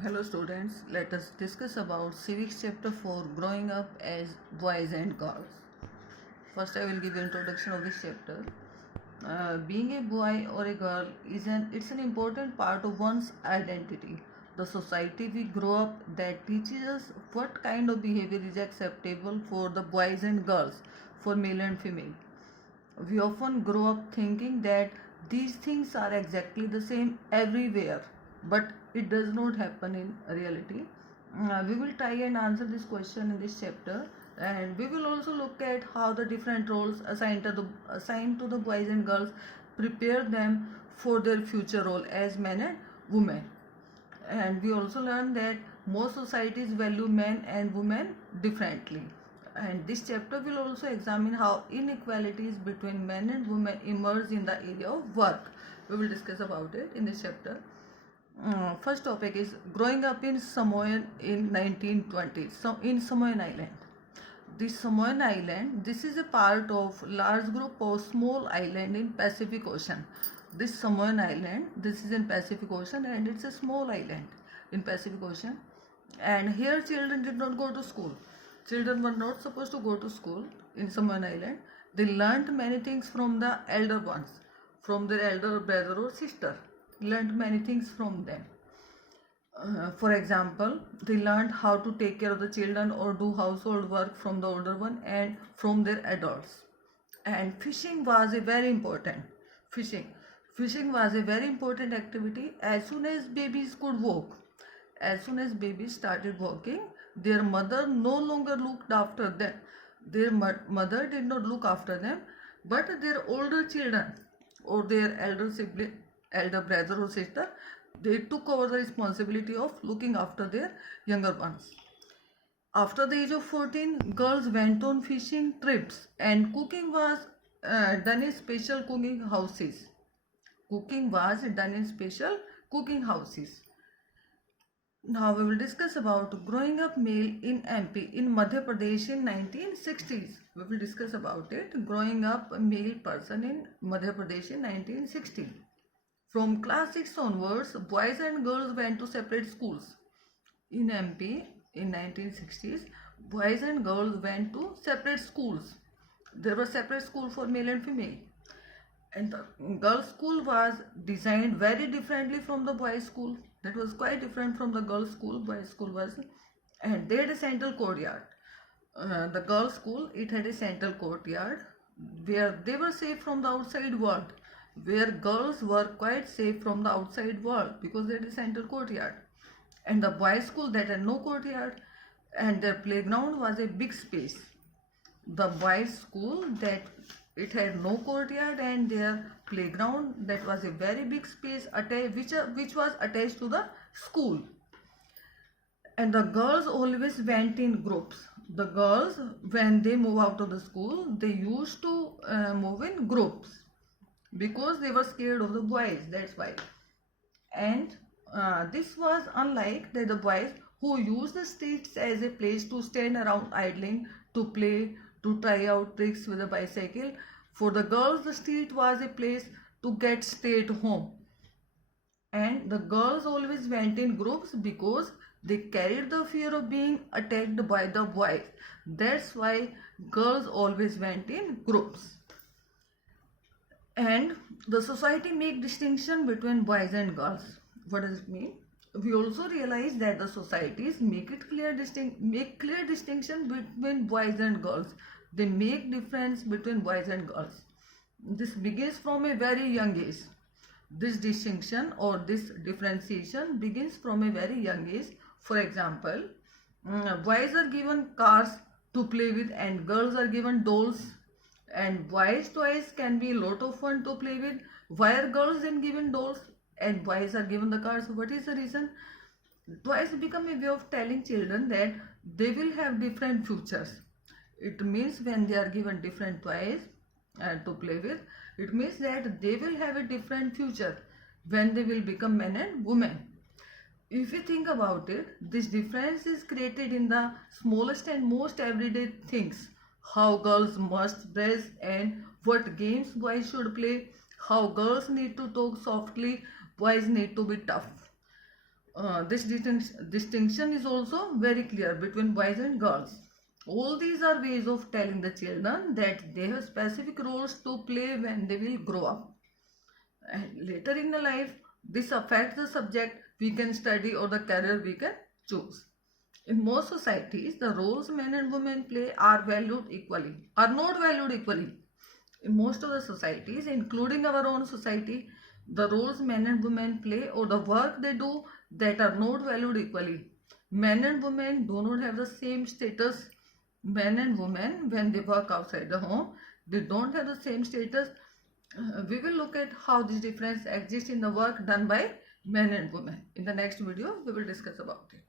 Hello students, let us discuss about civics chapter 4 growing up as boys and girls. First I will give you introduction of this chapter. Being a boy or a girl it's an important part of one's identity. The society we grow up that teaches us what kind of behavior is acceptable for the boys and girls, for male and female. We often grow up thinking that these things are exactly the same everywhere, but it does not happen in reality. We will try and answer this question in this chapter, and we will also look at how the different roles assigned to the boys and girls prepare them for their future role as men and women. And we also learn that most societies value men and women differently. And this chapter will also examine how inequalities between men and women emerge in the area of work. We will discuss about it in this chapter. First topic is growing up in Samoan in 1920s. So in Samoan Island. This Samoan Island, this is a part of large group of small island in Pacific Ocean. This Samoan Island, this is in Pacific Ocean and it's a small island in Pacific Ocean. And here children did not go to school. Children were not supposed to go to school in Samoan Island. They learnt many things from the elder ones, from their elder brother or sister. Learnt many things from them. For example, they learned how to take care of the children or do household work from the older one and from their adults. And fishing was a very important. Fishing was a very important activity as soon as babies could walk. As soon as babies started walking, their mother no longer looked after them. Their mother did not look after them, but their older children or their elder sibling, elder brother or sister, they took over the responsibility of looking after their younger ones. After the age of 14, girls went on fishing trips and cooking was done in special cooking houses. Cooking was done in special cooking houses. Now we will discuss about growing up male in MP in Madhya Pradesh in 1960s. We will discuss about it. Growing up a male person in Madhya Pradesh in 1960. From class 6 onwards, boys and girls went to separate schools. In MP in 1960s, boys and girls went to separate schools. There were separate schools for male and female. And the girls' school was designed very differently from the boys' school. That was quite different from the girls' school. Boys' school was, and they had a central courtyard. The girls' school, it had a central courtyard where they were safe from the outside world. Where girls were quite safe from the outside world because they had a central courtyard. And the boys' school that had no courtyard, and their playground was a big space. The boys' school that it had no courtyard and their playground that was a very big space which was attached to the school. And the girls always went in groups. The girls, when they move out of the school, they used to move in groups because they were scared of the boys, that's why. And this was unlike the boys who used the streets as a place to stand around idling, to play, to try out tricks with a bicycle. For the girls, the street was a place to get stay at home. And the girls always went in groups because they carried the fear of being attacked by the boys. That's why girls always went in groups. And the society make distinction between boys and girls. What does it mean? We also realize that the societies make clear distinction between boys and girls. They make difference between boys and girls. This begins from a very young age. This distinction or this differentiation begins from a very young age. For example, boys are given cars to play with and girls are given dolls. And boys' toys can be a lot of fun to play with. Why are girls then given dolls and boys are given the cars? What is the reason? Toys become a way of telling children that they will have different futures. It means when they are given different toys to play with, it means that they will have a different future when they will become men and women. If you think about it, this difference is created in the smallest and most everyday things. How girls must dress and what games boys should play, how girls need to talk softly, boys need to be tough. This distinction is also very clear between boys and girls. All these are ways of telling the children that they have specific roles to play when they will grow up. And later in the life, this affects the subject we can study or the career we can choose. In most societies, the roles men and women play are not valued equally. In most of the societies, including our own society, the roles men and women play or the work they do that are not valued equally. Men and women do not have the same status. Men and women, when they work outside the home, they don't have the same status. We will look at how this difference exists in the work done by men and women. In the next video, we will discuss about it.